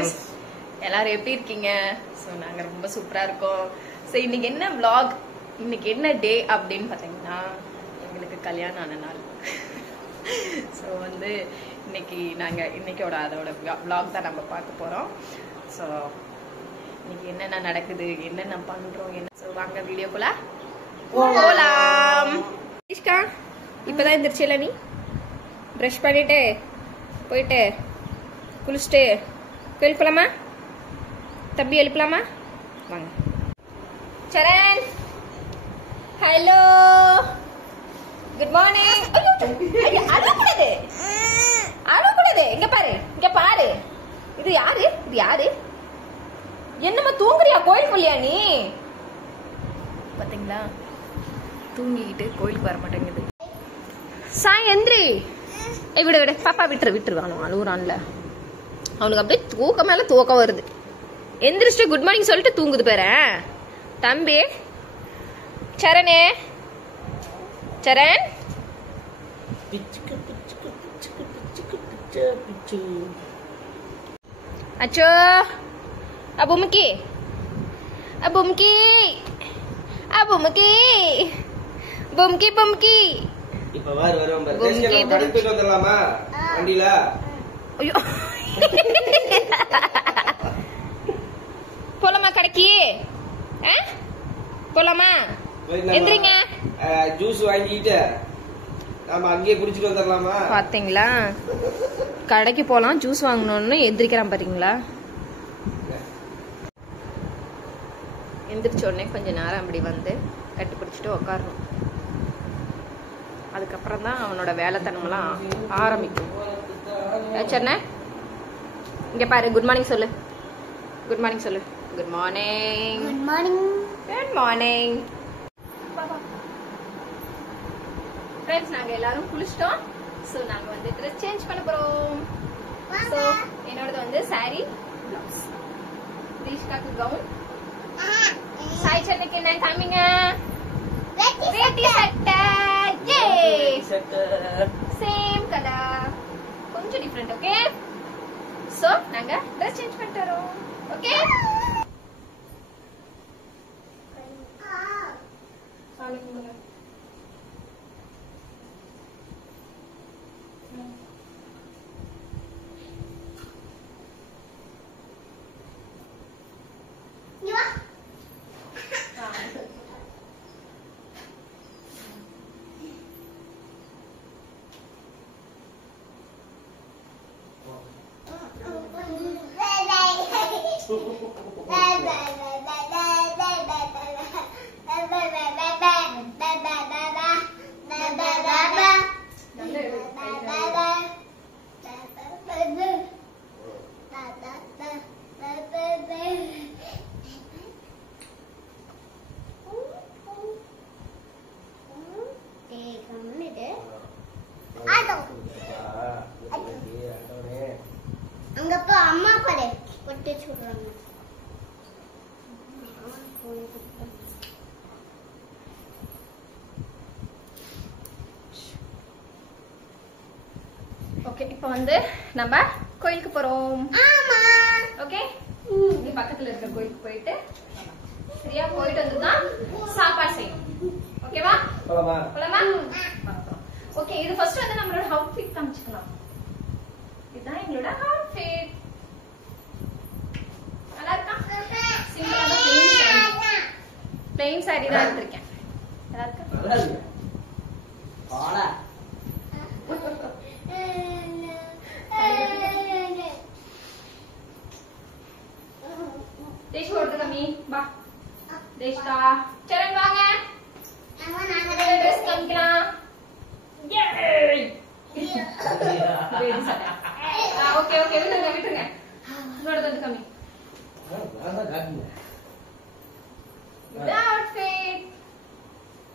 Friends, எல்லாரும் எப்படி இருக்கீங்க? ஸோ நாங்கள் ரொம்ப சூப்பராக இருக்கோம். ஸோ இன்னைக்கு என்ன vlog, இன்னைக்கு என்ன டே அப்படின்னு பார்த்தீங்கன்னா எங்களுக்கு கல்யாணம் ஆன நாள். ஸோ வந்து இன்னைக்கோட அதோட vlog தான் நம்ம பார்க்க போகிறோம். ஸோ இன்னைக்கு என்னென்ன நடக்குது, என்னென்ன பண்ணுறோம், என்ன. ஸோ வாங்க வீடியோக்குள்ள போகலாம். இப்போதான் எந்திரிச்சில நீ ப்ரஷ் பண்ணிட்டு போயிட்டு குளிச்சுட்டு கோயிலுக்கு போலாமா? தம்பி எழுப்பலாமா? வாங்க. சரண், ஹலோ, குட் மார்னிங். அழக்கூடாது, அழக்கூடாது. இங்க பாரு, இங்க பாரு. இது யாரு? இது யாரு? என்னம்மா தூங்குறியா? கோயில் போலியா நீ? பாத்தீங்களா, தூங்கிக்கிட்டு கோயிலுக்கு வர மாட்டேங்குது. சாய் எந்திரி. விடு விடு, பாப்பா விட்டுருவானு அழுகுறான்ல. அவனுக்கு அப்படியே தூக்கம் மேல தூக்கம் வருது. எந்திரிச்சிட்டு குட் மார்னிங் சொல்லிட்டு தூங்குது பாரு தம்பி. சரணே, சரண், அச்சோ, அபுமுக்கி, அபுமுக்கி, அபுமுக்கி, பும்கி பும்கி. இப்ப வருவோம் பாரு. தேசிய கடைக்கு வந்துடலாமா வண்டில? ஐயோ, போலாமா கடைக்கு? போலாமா? எந்திரிங்க. ஜூஸ் வாங்கிட்டு நாம அங்கேயே குடிச்சிட்டு வந்துடலாமா? பாத்தீங்களா, கடைக்கு போலாம், ஜூஸ் வாங்கணும்னு எந்திரிக்கிறான் பாத்தீங்களா. எந்திரிச்ச உடனே கொஞ்ச நேரம் அப்படி வந்து கட்டி பிடிச்சிட்டு உட்காரணும். அதுக்கப்புறம் தான் அவனோட வேலைத்தனமெல்லாம் ஆரம்பிக்கும். சரண, இங்க பாரு, குட் மார்னிங் சொல்லு. குட் மார்னிங் சொல்லு. Good morning. Good morning. Good morning. Friends, நாங்க எல்லாரும் குளிச்சிட்டோம். சோ நாங்க வந்து ட்ரெஸ் சேஞ்ச் பண்ண போறோம். சோ என்னோடது வந்து சாரி, பிளவுஸ். தீஷ்காக்கு கவுன். சாய் சரணுக்கு என்ன காமிங்க? வேட்டி சட்டை. ஜே, சேம் கலர், கொஞ்சம் டிஃபரெண்ட். ஓகே, சோ நாங்க ட்ரெஸ் சேஞ்ச் பண்ணிட்டு வரோம். ஓகே, அங்கப்பா அம்மா பாரு பொட்டு சொல்றாங்க. ஓகே, இப்போ வந்து நம்ம கோயிலுக்கு போறோம். ஆமா, ஓகே, இங்க பக்கத்துல இருக்க கோயிலுக்கு போயிட்டு சரியா போயிட்டு வந்துதான் சாப்பாடு செய்யணும். ஓகேவா? போலாமா? போலாமா? ஓகே, இது ஃபர்ஸ்ட் வந்து நம்மளோட அவுட்ஃபிட் காமிச்சுக்கலாம். இதுதான் எங்களோட அவுட்ஃபிட். நல்லா இருக்கா? சிம்பிளான பிளெயின் சாரி தான் எடுத்திருக்கேன். நல்லா இருக்கா? நல்லா இருக்கு. ஆளா தேஷ் ஓடுது கம்மி. வா தேஷ்கா. சரண் வாங்க. ட்ரெஸ் காமிக்கலாம். ஓகே ஓகே, விட்டுருங்க விட்டுருங்க. உங்களோட வந்து கம்மி. அவுட்ஃபிட்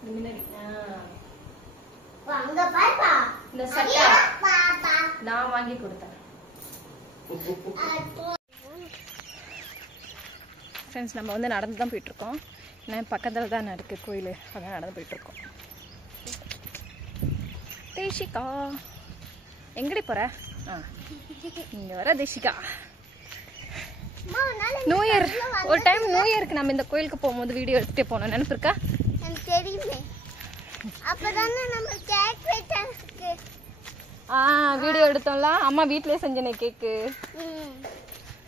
முன்னாடி. அங்க பாப்பா, இந்த சட்டை நான் வாங்கி கொடுத்தேன். ஃப்ரெண்ட்ஸ், நம்ம வந்து நடந்து தான் போயிட்டு இருக்கோம். நான் பக்கத்துல தான் இருக்கு கோயில், அதான் நடந்து போயிட்டு இருக்கோம். தேஷிகா எங்கடி போற? இங்க வர தேஷிகா. நியூ இயர் ஒரு டைம் நியூ இயருக்கு நம்ம இந்த கோயிலுக்கு போகும்போது வீடியோ எடுத்துட்டே போனோம், நினைப்பு இருக்கா? எனக்கு தெரியுமே. அப்பதானே நம்ம கேக் வெட்டறதுக்கு வீடியோ எடுத்தோம்ல, அம்மா வீட்லயே செஞ்சனே கேக்கு.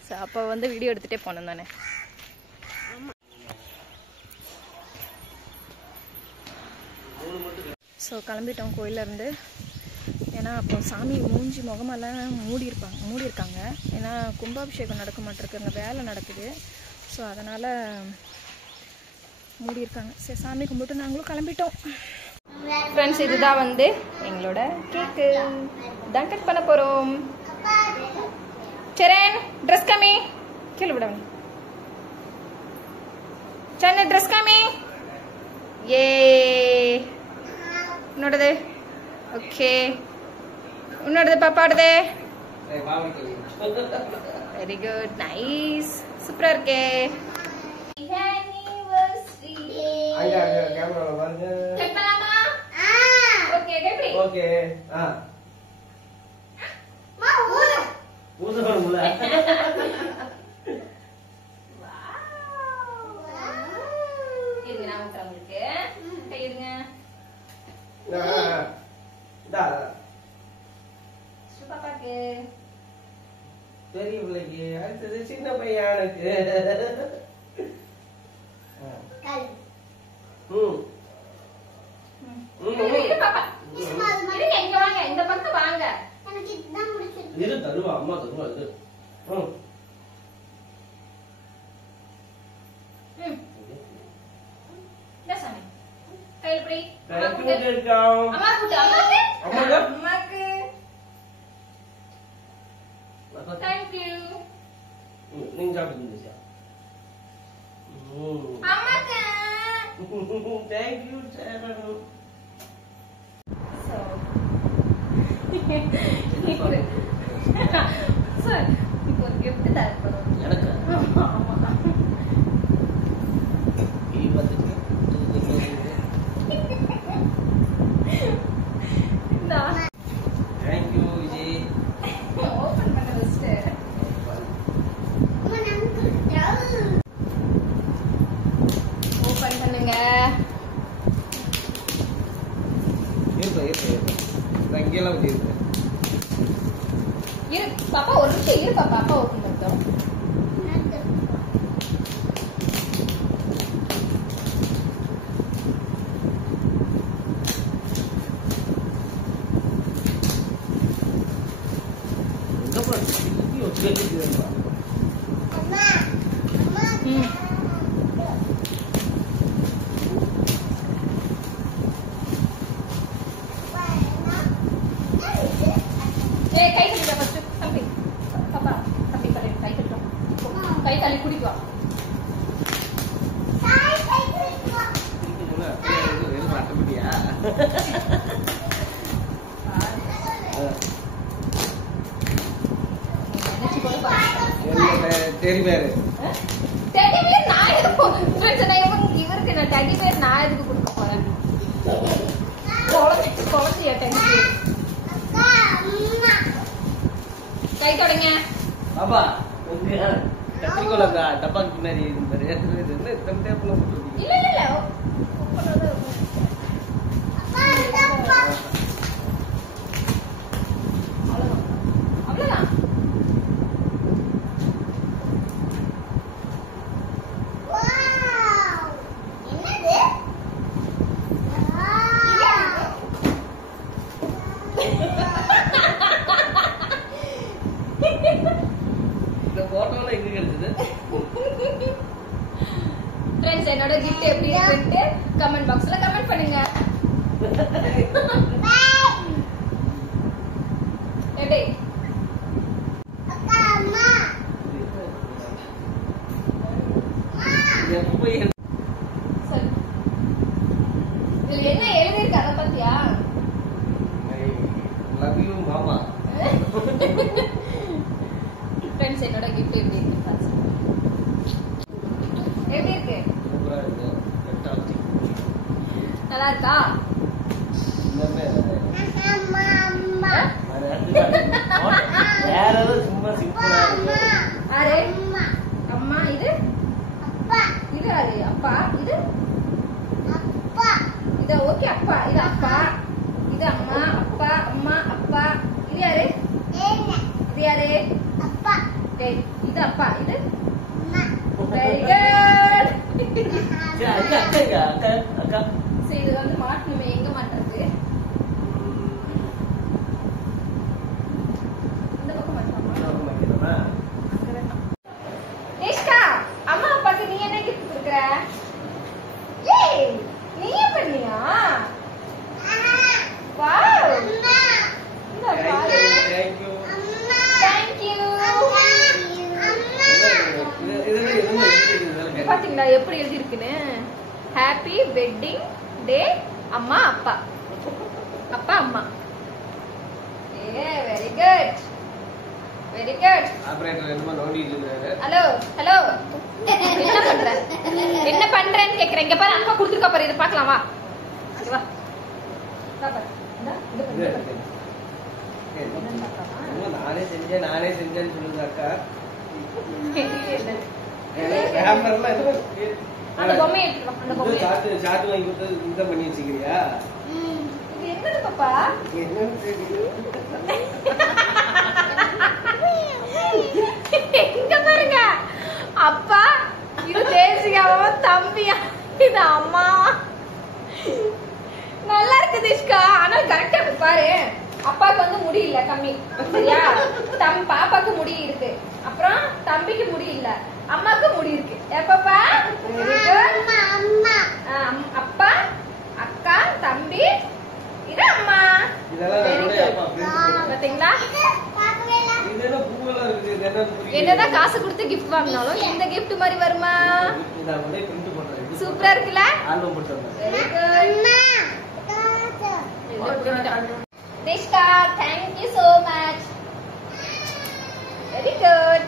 ஸோ அப்போ வந்து வீடியோ எடுத்துட்டே போனோம் தானே. ஸோ கிளம்பிட்டோம் கோயிலேருந்து. ஏன்னா அப்போ சாமி மூஞ்சி முகமெல்லாம் மூடியிருக்காங்க. ஏன்னா கும்பாபிஷேகம் நடக்க மாட்டிருக்கு, அங்கே வேலை நடக்குது. ஸோ அதனால் மூடியிருக்காங்க. சரி சாமி கும்பிட்டு நாங்களும் கிளம்பிட்டோம். ஃப்ரெண்ட்ஸ், இதுதான் வந்து எங்களோட கேக்கு. தான் கட் பண்ண போகிறோம். சரண் ட்ரெஸ் கம்மி கீழே விடணும். சரண் ட்ரெஸ் கம்மி. ஏ உன்னோடது. ஓகே உன்னோடது பாப்பாடுது. வெரி குட், நைஸ், சூப்பரா இருக்கே. பெரிய பிள்ளைக்கு அடுத்தது சின்ன பையனுக்கு. இரு தருவா, அம்மா தருவா. இது நீங்க சாப்பிட்டு தேங்க்யூ சார். இப்போ ஒரு கிஃப்ட் தரப்படும் எனக்கு. தேங்க்யூ விஜய். ஓபன் பண்ண வச்சுட்டு ஓபன் பண்ணுங்க. அங்கெல்லாம் இருக்கு. இரு பாப்பா, ஒரு நிமிஷம் இரு பாப்பா, அப்பா ஓபன் பண்ணிட்டோம். கை கழுவிக்க ஃபர்ஸ்ட் தம்பி. பாப்பா தம்பி கை கழுவிக்க. கை கழுவி குடிக்குவா. இவருக்கு நான் டெடி பேர் நான் எதுக்கு கொடுக்க போறேன்? குழந்தைய டெடி பேர். கை தொடங்க பாப்பா. கத்திரிக்கோளா டப்பாக்கு பின்னாடி இல்ல அவ்வளவுதான். ஃப்ரெண்ட்ஸ், என்னோட gift எப்படி இருக்குன்னு கமெண்ட் பாக்ஸ்ல கமெண்ட் பண்ணுங்க. எப்படி சரி, இதுல என்ன எழுதிருக்கு அதை பாத்தியா? லவ் யூ மாமா. ஃப்ரெண்ட்ஸ், என்னோட gift எப்படி இருக்கு பாருங்க. எப்படி இருக்கு? சூப்பரா இருக்கு. ஃபேண்டாஸ்டிக். நல்லா இருக்கா? வேற ஏதோ சும்மா சிம்பிளா இருக்கு. அரே அப்பா இது அப்பா இது அம்மா அப்பா அம்மா அப்பா இது யாரு இது யாரு அப்பா இது அப்பா இது அம்மா வெரி குட் அக்கா சரி இது வந்து மாட்டணுமே எங்க மாட்டுறது இந்த பக்கம் மாட்டலாமா ஏஷ்கா அம்மா அப்பாக்கு நீ என்ன கிஃப்ட் கொடுக்குற ஏய் நீயே பண்ணியா வாவ் அம்மா இந்த பாரு தேங்க்யூ. தேங்க் யூ இதெல்லாம் எதுவும் எழுதிருக்குது. பாத்தீங்களா எப்படி எழுதி இருக்குன்னு ஹாப்பி வெட்டிங் டே அம்மா அப்பா அப்பா அம்மா ஏ very good very good operator என்னமோ நோண்டிட்டு இருக்காரு. ஹலோ ஹலோ என்ன பண்ற என்ன பண்றேன்னு கேக்குறேன் இங்க பாரு அம்மா குடுத்துருக்கா பாரு இத பார்க்கலாம் வா இங்க வா இதா பாரு இந்தா இது இது, பண்ணு இது. என்னன்னு பார்க்கலாமா? என்னமோ நானே செஞ்சேன்னு சொல்லுது அக்கா. தெரியல. பேப்பர்லாம் எதுவும் அந்த பொம்மையை எடுத்துட்டு வா அந்த இது பொம்மையை சாட்டு வாங்கி கொடுத்தது இந்த பண்ணி வச்சுக்கிறியா? இது என்னது பாப்பா என்னன்னு தெரியல. இங்க பாருங்க அப்பா இது தேசிகாவா தம்பியா இது அம்மா நல்லா இருக்கு திஷ்கா ஆனா கரெக்டா பாரு அப்பாக்கு வந்து முடி இல்ல கம்மி சரியா பாப்பாக்கு முடி இருக்கு அப்புறம் தம்பிக்கு முடி இல்ல அம்மாக்கு முடி இருக்கு எப்பப்பா அம்மா அம்மா அப்பா அக்கா தம்பி இது அம்மா இதெல்லாம் Very நம்மளுடைய good. அப்பா print போட்டது. பாத்தீங்களா பார்க்கவே இல்ல இது என்ன பூவெல்லாம் இருக்குது? இது என்னன்னு புரியல. என்னதான் காசு கொடுத்து கிஃப்ட் வாங்கினாலும் இந்த கிஃப்ட் மாதிரி வருமா இதை அப்படியே print போடுறேன். சூப்பரா இருக்குல்ல ஆல்பம் போட்டு வந்தேன். வெரி குட் அம்மா Dishka, thank you so much. Very good.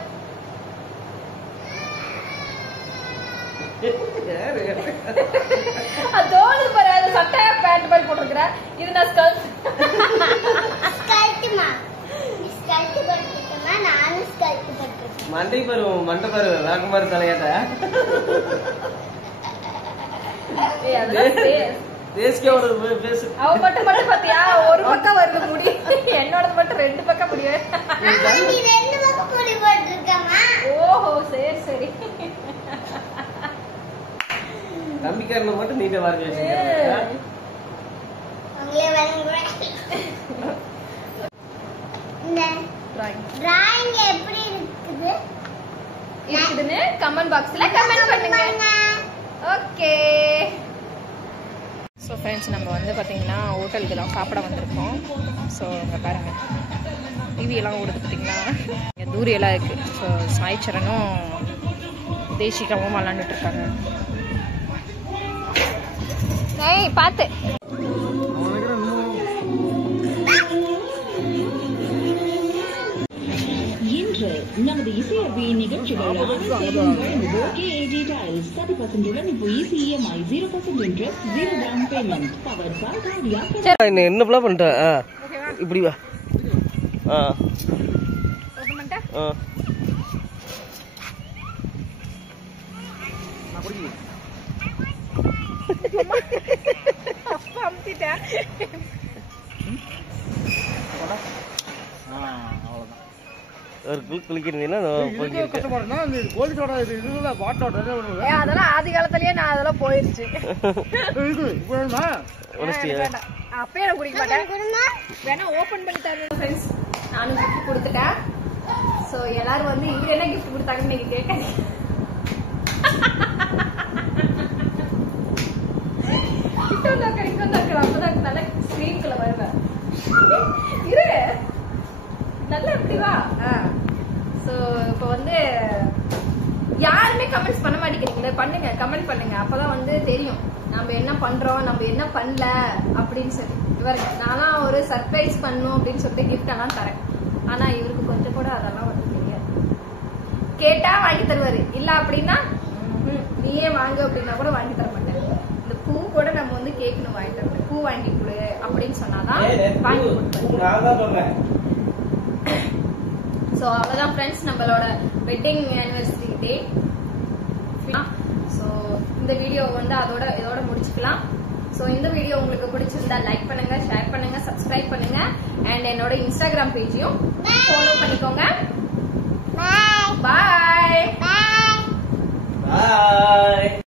அதோடு பாரு அது சட்டையா பேண்ட் மாதிரி போட்டிருக்கிற இது நான் ஸ்கர்ட் ஸ்கல்ட்டுமா ஸ்கல்ட் போட்டுட்டோமா நானும் ஸ்கல்ட் போட்டுட்டேன் மண்டை பருவம் மண்டை பருவம் ராகுமார் தலையாட்ட தேசிக்காவோட பேசு. அவ மட்டும் பாத்தியா ஒரு பக்கம் வருது முடி என்னோடது மட்டும் ரெண்டு பக்கம் முடியும் அம்மா நீ ரெண்டு பக்கம் முடி போட்டுருக்கமா ஓஹோ சரி சரி தம்பிக்காரனை மட்டும் நீட்ட வாங்கி வச்சுக்கிறேன். உங்களே வரங்க இந்த Drawing. டிராயிங் எப்படி இருக்குது இருக்குதுன்னு கமெண்ட் பாக்ஸ்ல கமெண்ட் பண்ணுங்க ஓகே ஸோ ஃப்ரெண்ட்ஸ் நம்ம வந்து பார்த்தீங்கன்னா ஹோட்டலுக்கு தான் சாப்பிட வந்திருக்கோம் ஸோ இங்கே பாருங்கள் டிவியெல்லாம் ஓடுது பார்த்தீங்களா இங்கே தூரியெல்லாம் இருக்குது ஸோ சாய்ச்சரனும் தேசிகாவும் விளாண்டுட்டு இருக்காங்க ஏய் பார்த்து இன்று நமது இசையரவி நிகழ்ச்சிகள் அனைத்தையும் வழங்குவோர் KAG Tiles 30% இப்போ easy EMI 0% interest 0 down payment powered by Guardia. என்ன பிள்ளை பண்ணிட்ட இப்படி வா ஒரு குளிக்கிறீங்கன்னா அதெல்லாம் ஆதி காலத்திலேயே நான் அதெல்லாம் போயிருச்சு அப்பயே நான் குடிக்க மாட்டேன் வேணா ஓபன் பண்ணி தரேன் ஃப்ரெண்ட்ஸ் நானும் கிஃப்ட் கொடுத்துட்டேன் ஸோ எல்லாரும் வந்து இங்க என்ன கிஃப்ட் கொடுத்தாங்கன்னு நீங்க கேட்காதீங்க அப்பதான் நல்ல ஸ்கிரீன்குள்ள வருவேன் இரு நல்லா எப்படி வா ஸோ இப்போ வந்து யாருமே கமெண்ட்ஸ் பண்ண மாட்டேங்கிறீங்களே பண்ணுங்க கமெண்ட் பண்ணுங்க அப்பதான் வந்து தெரியும் நம்ம என்ன பண்றோம் நம்ம என்ன பண்ணல அப்படின்னு சொல்லி இவருக்கு நான்லாம் ஒரு சர்ப்ரைஸ் பண்ணும் அப்படின்னு சொல்லிட்டு கிஃப்ட் எல்லாம் தரேன் ஆனா இவருக்கு கொஞ்சம் கூட அதெல்லாம் வந்து தெரியாது கேட்டா வாங்கி தருவாரு இல்ல அப்படின்னா நீயே வாங்க அப்படின்னா கூட வாங்கி தர மாட்டேன் இந்த பூ கூட நம்ம வந்து கேட்கணும் வாங்கி தரேன் பூ வாங்கி கொடு அப்படின்னு சொன்னாதான் வாங்கி கொடுப்பேன் ஸோ அவ்வளோதான் ஃப்ரெண்ட்ஸ் நம்மளோட வெட்டிங் ஆனிவர்சரி டே ஸோ இந்த வீடியோ வந்து இதோட முடிச்சுக்கலாம் ஸோ இந்த வீடியோ உங்களுக்கு பிடிச்சிருந்தா லைக் பண்ணுங்க, ஷேர் பண்ணுங்க, சப்ஸ்கிரைப் பண்ணுங்க, அண்ட் என்னோட இன்ஸ்டாகிராம் பேஜையும் ஃபாலோ பண்ணிக்கோங்க.